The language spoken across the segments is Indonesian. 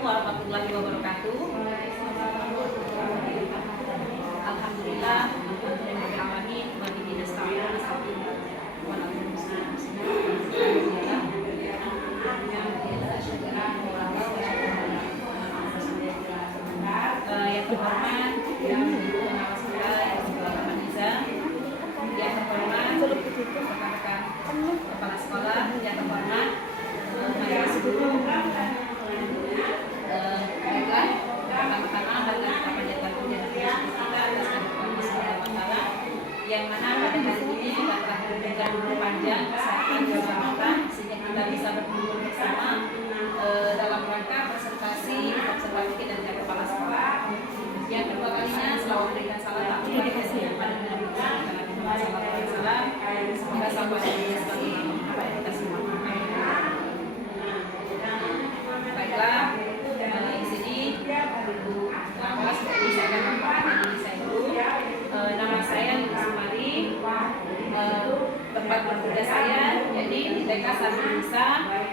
warahmatullahi wabarakatuh. Alhamdulillah, alhamdulillahirrahmanirrahim, wabihi nasta'in, yang terhormat, yang pengawas kita, yang terhormat Iza, yang terhormat rekan-rekan kepala sekolah, yang terhormat majelis guru. Baiklah, pertama-tama marilah kita panjatkan puja dan puji kita atas kehadiran Allah Subhanahu wa taala yang mana pada hari ini kita telah diberikan umur panjang, kesehatan, keselamatan sehingga kita bisa berkumpul bersama dalam rangka presentasi observasi dan kepala sekolah. Yang kedua kalinya selalu memberikan salam tak terpuji pada Nabi Muhammad SAW. Semoga sahabat ini selalu kepada kita semua. Baiklah, di sini kelas seperti saya akan memperkenalkan diri saya dulu. Nama saya Lili Sumari. Tempat bekerja saya jadi di TK Sarjana Nisa,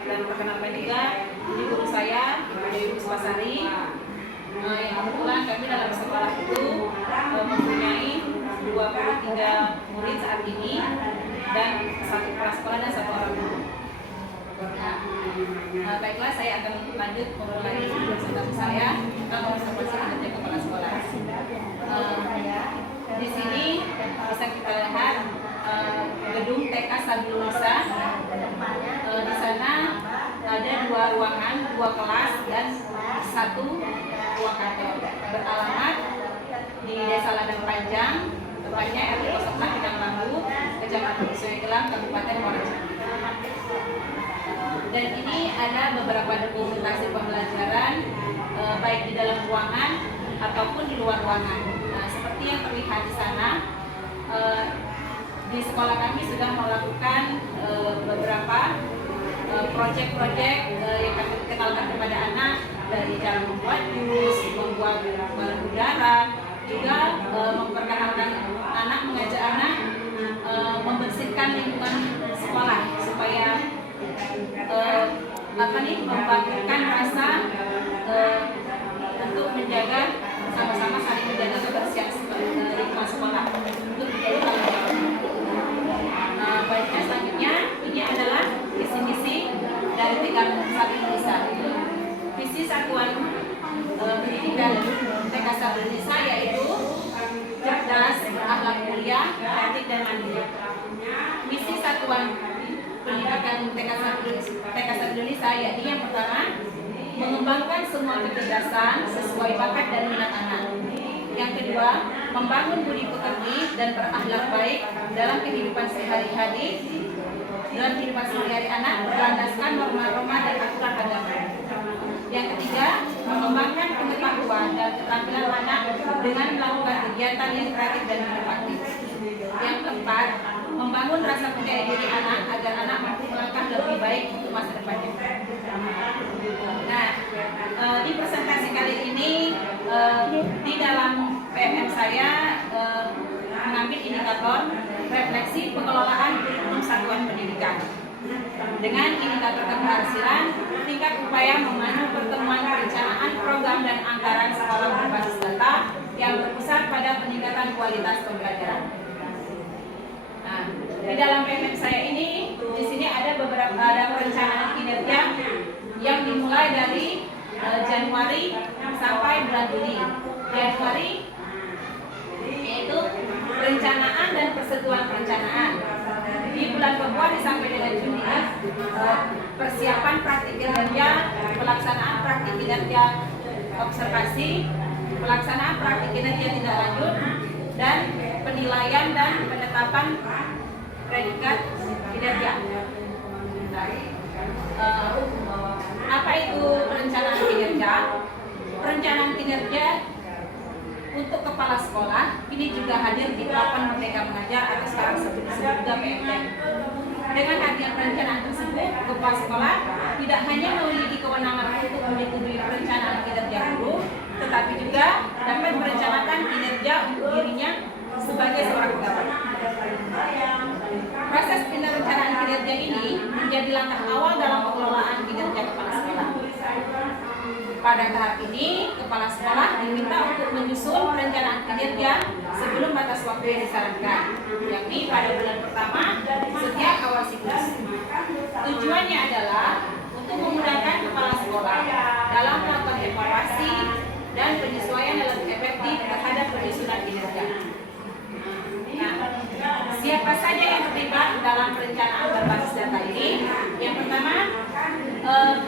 dan perkenalkan juga ini guru saya Ibu Dewi Puspasari. Yang kebetulan kami dalam sekolah itu mempunyai 23 murid saat ini dan satu kepala sekolah dan satu orang guru. Baiklah, saya akan lanjut memulai presentasi saya tentang observasi kinerja kepala sekolah. Di sini bisa kita lihat gedung TK Sarjana Nisa. Di sana ada 2 ruangan, 2 kelas dan 1 ruang kantor. Beralamat di Desa Ladang Panjang, tepatnya RT 06 Bidang Lambu, Kecamatan Sungai Gelang, Kabupaten Muarajambi. Dan ini ada beberapa dokumentasi pembelajaran baik di dalam ruangan ataupun di luar ruangan. Nah, seperti yang terlihat di sana, di sekolah kami sudah melakukan beberapa proyek-proyek yang kami kenalkan kepada anak, dari cara membuat jus, membuat balon udara, juga memperkenalkan anak, mengajak anak membersihkan lingkungan sekolah supaya membangkitkan rasa untuk menjaga sama-sama saling menjaga kebersihan lingkungan sekolah untuk menjadi tanggung jawab. Baiknya selanjutnya ini adalah visi-misi dari TK Sarjana Nisa. Visi satuan pendidikan TK Sarjana Nisa yaitu cerdas, berakhlak mulia, tertib dan mandiri. Misi satuan pendidikan TK Sarjana Nisa yakni yang pertama, mengembangkan semua kecerdasan sesuai bakat dan minat anak. Yang kedua, membangun budi pekerti dan berakhlak baik dalam kehidupan sehari-hari anak berlandaskan norma-norma dan aturan agama. Yang ketiga, mengembangkan pengetahuan dan keterampilan anak dengan melakukan kegiatan yang kreatif dan inovatif. Yang keempat, membangun rasa percaya diri anak agar anak mampu melangkah lebih baik untuk masa depannya. Nah, di presentasi kali ini di dalam PM saya mengambil indikator refleksi pengelolaan kurikulum satuan pendidikan dengan indikator keberhasilan tingkat upaya memandu pertemuan perencanaan program dan anggaran sekolah berbasis data yang berpusat pada peningkatan kualitas pembelajaran. Nah, di dalam PM saya ini di sini ada beberapa perencanaan kinerja yang dimulai dari Januari sampai bulan Juli. Januari yaitu perencanaan dan persetujuan perencanaan. Di bulan Februari sampai dengan Juni persiapan praktik kinerja, pelaksanaan praktik kinerja observasi, pelaksanaan praktik kinerja tidak lanjut, dan penilaian dan penetapan predikat kinerja. Apa itu perencanaan kinerja? Perencanaan kinerja untuk kepala sekolah ini juga hadir di papan Merdeka Mengajar atau sekarang disebut juga PMT. Dengan hadirnya perencanaan tersebut, kepala sekolah tidak hanya memiliki kewenangan untuk menyetujui perencanaan kinerja guru, tetapi juga dapat merencanakan kinerja untuk dirinya sebagai seorang pegawai. Proses perencanaan kinerja ini menjadi langkah awal dalam pengelolaan kinerja kepala sekolah. Pada tahap ini, kepala sekolah diminta untuk menyusun perencanaan kinerja sebelum batas waktu yang disarankan, yakni pada bulan pertama setiap awal siklus. Tujuannya adalah untuk memudahkan kepala sekolah dalam melakukan evaluasi dan penyesuaian dalam efektif terhadap penyusunan kinerja. Nah, siapa saja yang terlibat dalam perencanaan berbasis data ini? Yang pertama,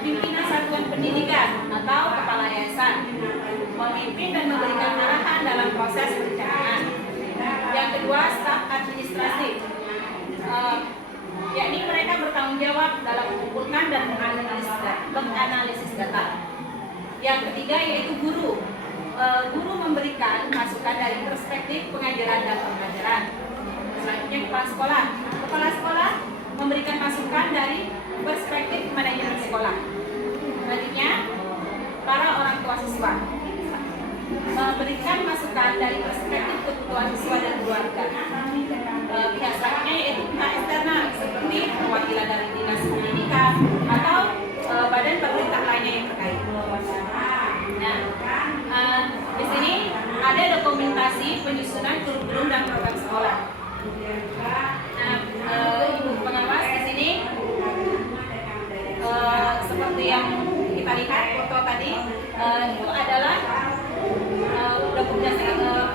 pimpinan satuan pendidikan atau kepala yayasan, memimpin dan memberikan arahan dalam proses perencanaan. Yang kedua, staf administrasi, yakni mereka bertanggung jawab dalam mengumpulkan dan menganalisis data. Yang ketiga yaitu guru. Guru memberikan masukan dari perspektif pengajaran dan pembelajaran. Selanjutnya kepala sekolah. Kepala sekolah memberikan masukan dari perspektif manajemen sekolah. Selanjutnya para orang tua siswa memberikan masukan dari perspektif kebutuhan siswa dan keluarga. Pihak selanjutnya yaitu pihak eksternal seperti perwakilan dari dinas pendidikan atau badan pemerintah lainnya yang terkait. Nah, di sini ada dokumentasi penyusunan kurikulum dan program sekolah. Nah, ibu pengawas di sini seperti yang kita lihat foto tadi itu adalah dokumentasi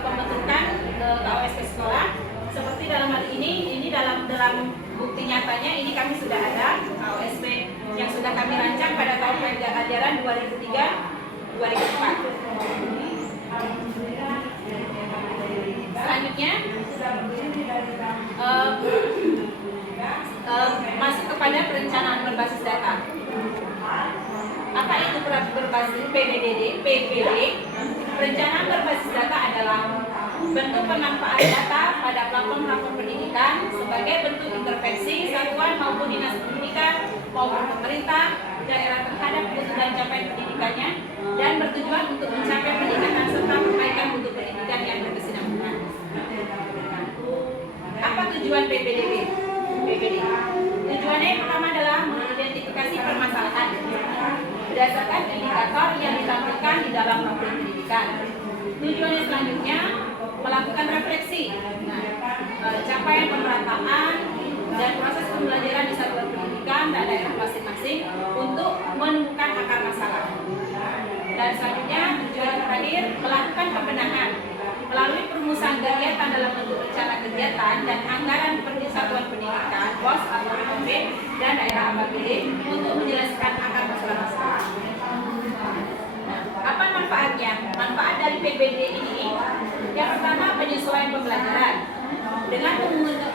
pembentukan KOSP sekolah. Seperti dalam hal ini dalam bukti nyatanya ini kami sudah ada KOSP yang sudah kami rancang pada tahun ajaran 2003-2004. Selanjutnya masuk kepada perencanaan berbasis data. Apa itu berbasis PBD? Perencanaan berbasis data adalah bentuk pemanfaatan data pada platform pendidikan sebagai bentuk intervensi satuan maupun dinas pendidikan maupun pemerintah daerah terhadap mutu dan capaian pendidikannya dan bertujuan untuk mencapai peningkatan serta perbaikan mutu pendidikan yang berkesinambungan. Apa tujuan PBD? Tujuannya yang pertama adalah mengidentifikasi permasalahan berdasarkan indikator yang ditampilkan di dalam laporan pendidikan. Tujuannya selanjutnya melakukan refleksi, capaian pemerataan dan proses pembelajaran di satuan pendidikan dan daerah masing-masing untuk menemukan akar masalah. Dan selanjutnya tujuan terakhir melakukan pembenahan melalui perumusan kegiatan dalam bentuk rencana kegiatan dan anggaran satuan pendidikan, BOS atau POP dan daerah APBD untuk menjelaskan akar masalah. Apa manfaatnya? Manfaat dari PBD ini yang pertama penyesuaian pembelajaran dengan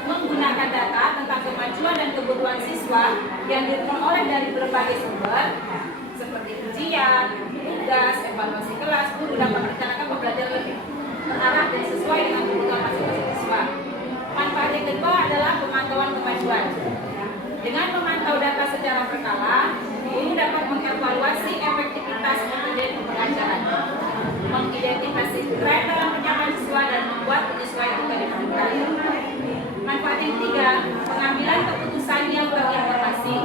menggunakan data tentang kemajuan dan kebutuhan siswa yang diperoleh dari berbagai sumber seperti ujian, tugas, evaluasi kelas. Guru dapat merencanakan pembelajaran lebih terarah dan sesuai dengan kebutuhan masing-masing siswa. Manfaat yang kedua adalah pemantauan kemajuan. Dengan memantau data secara berkala, guru dapat mengevaluasi efektivitas metode pembelajaran, mengidentifikasi tren dalam penyerapan siswa dan membuat penyesuaian juga diperlukan. Manfaat yang ketiga, pengambilan keputusan yang terinformasi.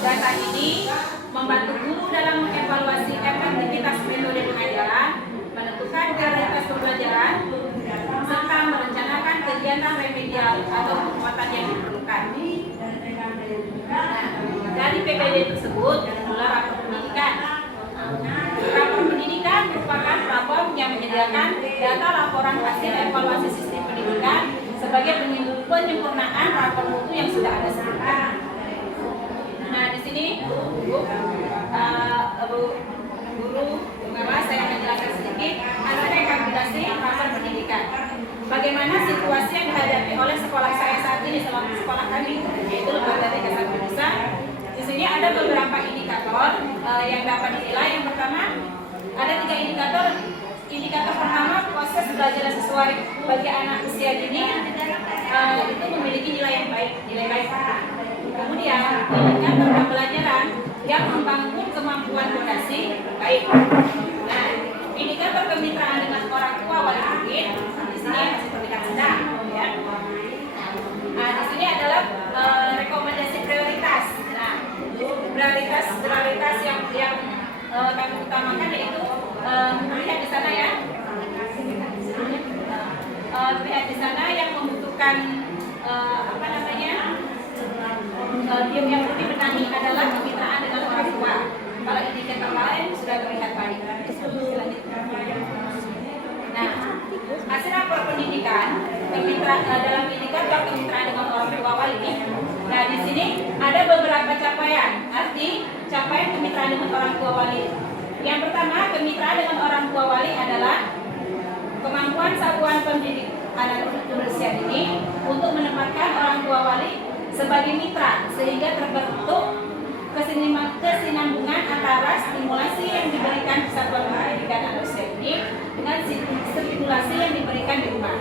Data ini membantu guru dalam mengevaluasi efektivitas metode pengajaran, menentukan prioritas pembelajaran, serta merencanakan kegiatan remedial atau penguatan yang diperlukan. Dari PBD tersebut adalah rapor pendidikan. Rapor pendidikan merupakan rapor yang menyediakan data laporan hasil evaluasi sistem pendidikan sebagai penyempurnaan rapor mutu yang sudah ada sebelumnya. Nah, di sini guru pengawas saya akan jelaskan sedikit ada rekapitulasi rapor pendidikan. Bagaimana situasi yang dihadapi oleh sekolah saya saat ini, sekolah kami, yaitu Lembaga TK Satu Nusa. Di sini ada beberapa indikator yang dapat dinilai. Yang pertama, ada 3 indikator. Indikator pertama, proses belajar sesuai bagi anak usia dini itu memiliki nilai yang baik, nilai baik. Kemudian, indikator pembelajaran yang membangun kemampuan fondasi baik. Nah, indikator kemitraan dengan orang tua wali murid di sini masih terlihat sedang, ya. Nah, di sini adalah rekomendasi prioritas. Nah, prioritas yang kami utamakan yaitu lihat di sana ya. Lihat di sana yang membutuhkan yang lebih benahi adalah kemitraan dengan orang tua. Kalau indikator lain sudah terlihat baik. Nah, hasil rapor pendidikan dalam indikator kemitraan dengan orang tua wali. Nah, di sini ada beberapa capaian. Arti capaian kemitraan dengan orang tua wali. Yang pertama, kemitraan dengan orang tua wali adalah kemampuan satuan pendidik anak usia dini untuk menempatkan orang tua wali sebagai mitra sehingga terbentuk kesinambungan antara stimulasi yang diberikan satuan pendidikan anak usia dini dengan stimulasi yang diberikan di rumah.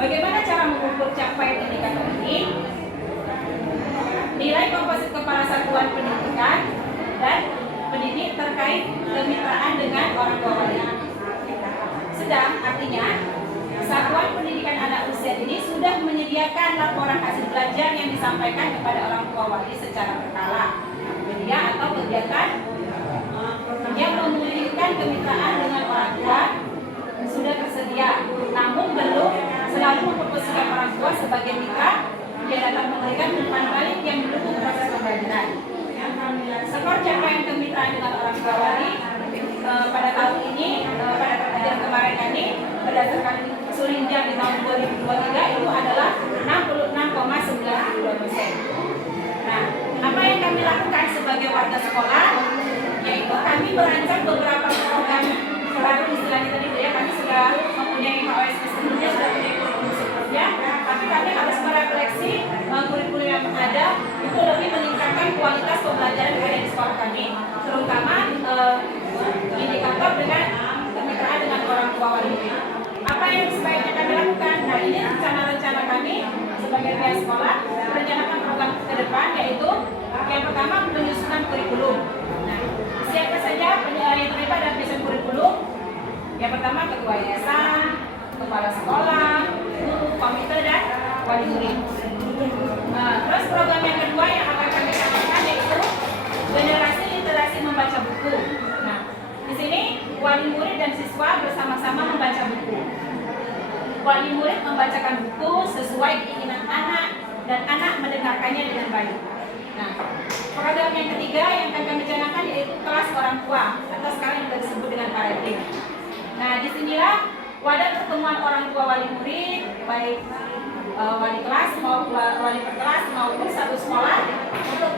Bagaimana cara mengukur capaian indikator ini? Nilai komposit kepala satuan pendidikan dan pendidik terkait kemitraan dengan orang tua wali. Sedang artinya satuan pendidikan anak usia dini sudah menyediakan laporan hasil belajar yang disampaikan kepada orang tua wali secara berkala, media atau kegiatan yang memulihkan kemitraan dengan orang tua sudah tersedia, namun belum selalu memposisikan orang tua sebagai mitra yang dapat memberikan umpan balik yang mendukung proses pembelajaran. Skor capaian kemitraan dengan orang tua wali pada tahun ini, pada pelajaran kemarin ini, berdasarkan Surinjang di tahun 2023 itu adalah 66,92%. Nah, apa yang kami lakukan sebagai warga sekolah? Yaitu kami merancang beberapa program baru istilahnya tadi ya, kami sudah mempunyai HOSP sebelumnya, sudah punya kurikulum sebelumnya, tapi kami harus merefleksi kurikulum yang ada itu lebih meningkatkan kualitas pembelajaran yang ada di sekolah kami, terutama indikator dengan kemitraan dengan orang tua wali. Apa yang sebaiknya kami lakukan? Nah, ini rencana-rencana kami sebagai pihak sekolah merencanakan program ke depan, yaitu yang pertama penyusunan kurikulum. Nah, siapa saja yang terlibat dalam penyusunan kurikulum? Yang pertama ketua yayasan, kepala sekolah, guru, komite dan wali murid. Terus program yang kedua yang akan kami lakukan yaitu generasi literasi membaca buku. Nah, di sini wali murid dan siswa bersama-sama membaca buku. Wali murid membacakan buku sesuai keinginan anak dan anak mendengarkannya dengan baik. Nah, program yang ketiga yang akan kami canangkan yaitu kelas orang tua atau sekarang yang disebut dengan parenting. Nah, disinilah wadah pertemuan orang tua wali murid, baik wali kelas maupun wali perkelas maupun satu sekolah untuk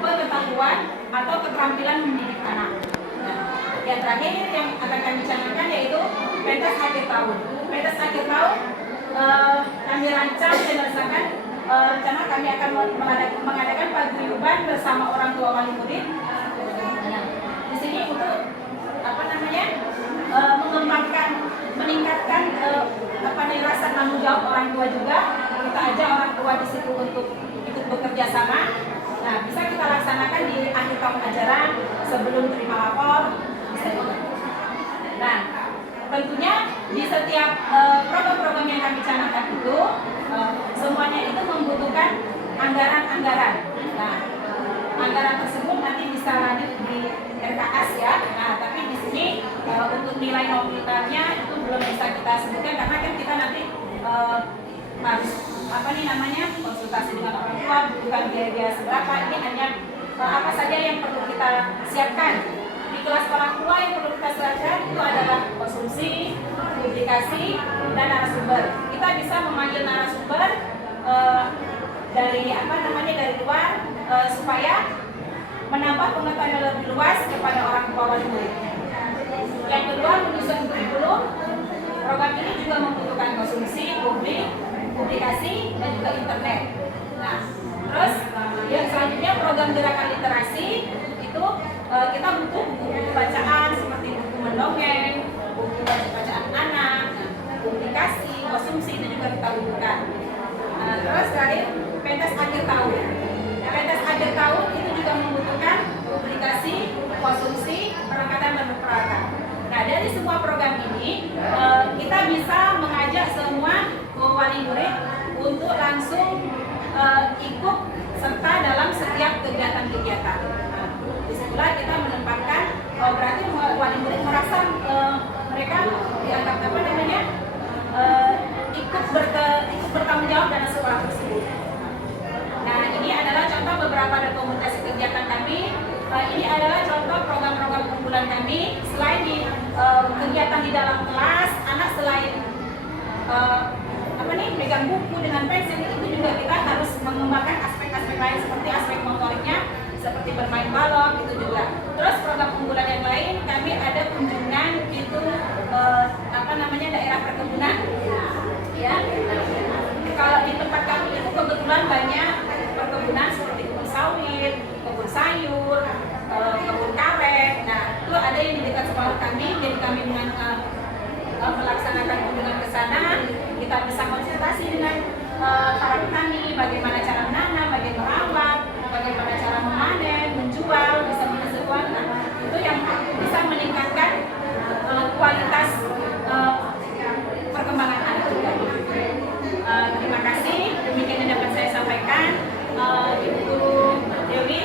pengetahuan atau keterampilan mendidik anak. Nah, yang terakhir yang akan kami canangkan yaitu pentas akhir tahun. Pentas akhir tahun kami rancang dan rasakan rencana kami akan mengadakan paguyuban bersama orang tua wali murid. Nah, di sini untuk mengembangkan, meningkatkan rasa tanggung jawab orang tua juga. Kita ajak orang tua di situ untuk ikut bekerja sama. Nah, bisa kita laksanakan di akhir tahun ajaran sebelum terima lapor. Bisa juga. Nah, tentunya di setiap program-program yang kami canangkan itu semuanya itu membutuhkan anggaran-anggaran. Nah, anggaran tersebut nanti bisa lanjut di RKAS ya. Nah, tapi di sini untuk nilai nominalnya itu belum bisa kita sebutkan karena kan kita nanti harus konsultasi dengan orang tua, bukan biaya seberapa. Ini hanya apa saja yang perlu kita siapkan. Di kelas orang tua yang perlu kita siapkan itu adalah konsumsi, publikasi, dan narasumber. Kita bisa memanggil narasumber dari luar supaya menambah pengetahuan yang lebih luas kepada orang tua wali murid. Yang kedua, menyusun kurikulum. Program ini juga membutuhkan konsumsi, publikasi, dan juga internet. Nah, terus yang selanjutnya program gerakan literasi itu kita butuh buku bacaan seperti buku mendongeng, buku bacaan anak, publikasi, konsumsi itu juga kita butuhkan. Terus terakhir pentas akhir tahun. Pentas akhir tahun itu juga membutuhkan publikasi, konsumsi, perangkatan dan peralatan. Nah, dari semua program ini kita bisa mengajak semua wali murid untuk langsung ikut serta dalam setiap kegiatan-kegiatan. Disitulah kita menempatkan unggulan kami selain di kegiatan di dalam kelas, anak selain pegang buku dengan pensil, itu juga kita harus mengembangkan aspek-aspek lain seperti aspek motoriknya, seperti bermain balok itu juga. Terus program unggulan yang lain kami ada kunjungan itu daerah perkebunan. Ya, kalau di tempat kami itu kebetulan banyak perkebunan seperti kebun sawit, kebun sayur, kebun karet. Nah, itu ada yang di dekat sekolah kami, jadi kami melaksanakan kunjungan ke sana. Kita bisa konsultasi dengan para petani, bagaimana cara menanam, bagaimana merawat, bagaimana cara memanen, menjual, bisa menghasilkan. Nah, itu yang bisa meningkatkan kualitas perkembangan anak juga. Terima kasih, demikian yang dapat saya sampaikan. Ibu Dewi,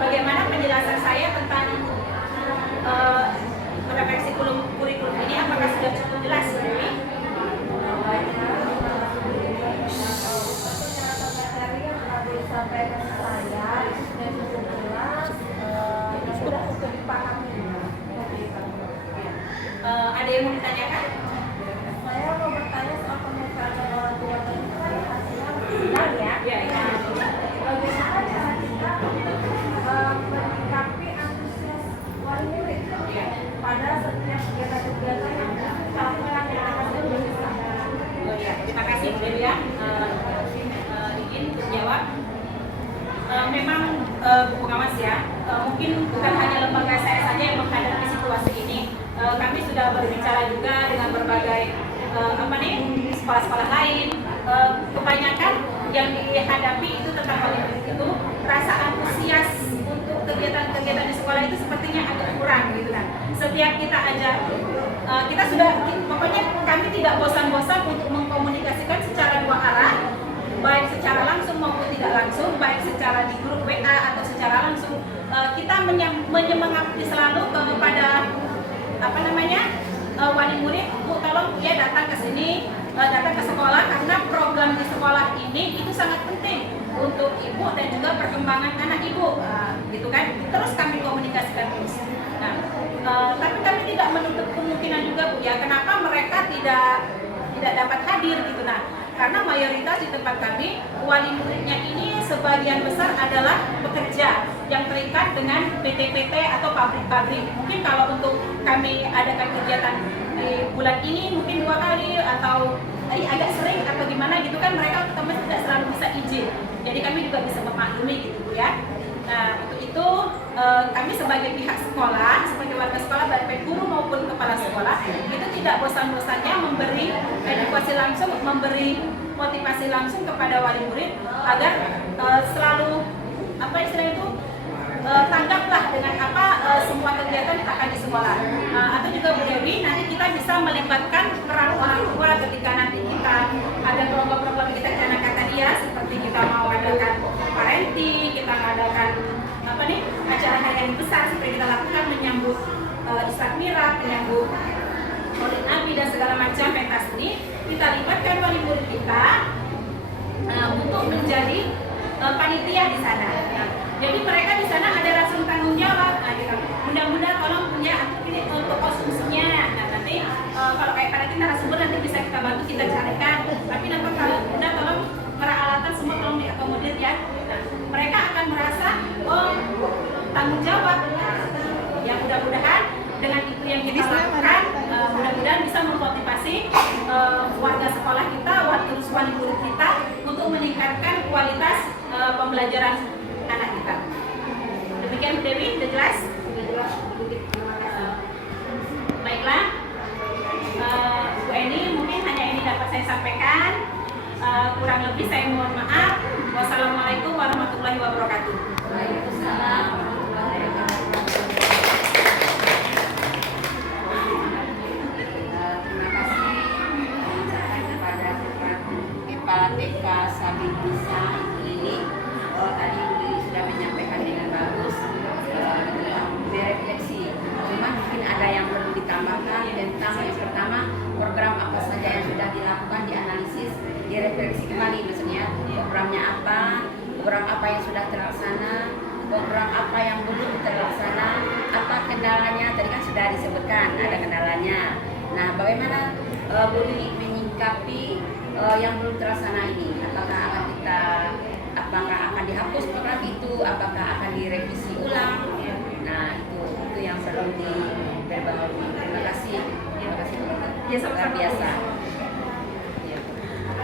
bagaimana penjelasan saya tentang refleksi kurikulum ini, apakah sudah cukup jelas, Dewi? Sampaikan saya sudah cukup jelas, sudah cukup dipahami. Ada yang mau ditanyakan? Saya mau bertanya soal pemeriksaan orang tua tadi kan hasilnya benar ya. Bagaimana cara kita menyikapi antusias wali murid pada setiap kegiatan-kegiatan yang dilakukan yang hasil bisa. Terima kasih, Bu Dewi ya. Izin menjawab. Memang Bu pengawas ya, mungkin bukan hanya lembaga saya saja yang menghadapi situasi ini. Kami sudah berbicara juga dengan berbagai sekolah-sekolah lain. Kebanyakan yang dihadapi itu tentang wali murid itu rasa antusias untuk kegiatan-kegiatan di sekolah itu sepertinya agak kurang gitu kan. Setiap kita ajak, pokoknya kami tidak bosan-bosan untuk mengkomunikasikan secara dua arah, baik secara langsung maupun tidak langsung, baik secara di grup WA atau secara langsung. Kita menyemangati selalu kepada wali murid, Bu tolong ya datang ke sini, datang ke sekolah, karena program di sekolah ini itu sangat penting untuk ibu dan juga perkembangan anak ibu, gitu kan. Terus kami komunikasikan terus. Nah, tapi kami tidak menutup kemungkinan juga, Bu ya, kenapa mereka tidak dapat hadir gitu. Nah, karena mayoritas di tempat kami wali muridnya ini sebagian besar adalah pekerja yang terikat dengan PT-PT atau pabrik-pabrik. Mungkin kalau untuk kami adakan kegiatan di bulan ini mungkin 2 kali atau agak sering atau gimana gitu kan, mereka otomatis tidak selalu bisa izin. Jadi kami juga bisa memaklumi gitu ya. Nah, untuk itu kami sebagai pihak sekolah, sebagai warga sekolah, baik guru maupun kepala sekolah, itu tidak bosan-bosannya memberi edukasi langsung, memberi motivasi langsung kepada wali murid agar selalu tanggaplah dengan semua kegiatan yang akan di sekolah. Atau juga Bu Dewi, nanti kita bisa melibatkan peran orang tua ketika nanti kita ada program-program kita canangkan dia, seperti kita mau adakan parenting, kita adakan acara hari yang besar seperti kita lakukan menyambut Isra Miraj, menyambut Maulid Nabi dan segala macam pentas ini, kita libatkan wali murid kita untuk menjadi panitia di sana. Nah, jadi mereka di sana ada rasa tanggung jawab. Nah, mudah-mudahan tolong punya untuk konsumsinya. Nah, nanti kalau kayak panitia narasumber nanti bisa kita bantu, kita carikan. Tapi nanti kalau udah tolong peralatan semua tolong diakomodir ya. Nah, mereka akan merasa tanggung jawab. Ya mudah-mudahan dengan itu yang kita lakukan, mudah-mudahan bisa memotivasi warga sekolah kita, terus wali murid kita untuk meningkatkan kualitas pembelajaran anak kita. Demikian Bu Dewi, sudah jelas? Baiklah, Bu Eni, mungkin hanya ini dapat saya sampaikan. Kurang lebih saya mohon maaf. Wassalamualaikum warahmatullahi wabarakatuh. Waalaikumsalam. TK Sabi Bisa ini tadi sudah menyampaikan dengan bagus, berefleksi. Cuma mungkin ada yang perlu ditambahkan tentang yang pertama, program apa saja yang sudah dilakukan, dianalisis, direfleksi kembali, maksudnya programnya apa, program apa yang sudah terlaksana, program apa yang belum terlaksana, apa kendalanya, tadi kan sudah disebutkan ada kendalanya. Nah, bagaimana Bu Lili menyikapi yang belum terlaksana ini? Apakah akan dihapus program itu, apakah akan direvisi ulang? Nah, itu yang perlu diperbaharui. Terima kasih. Ya, sama-sama. Luar biasa.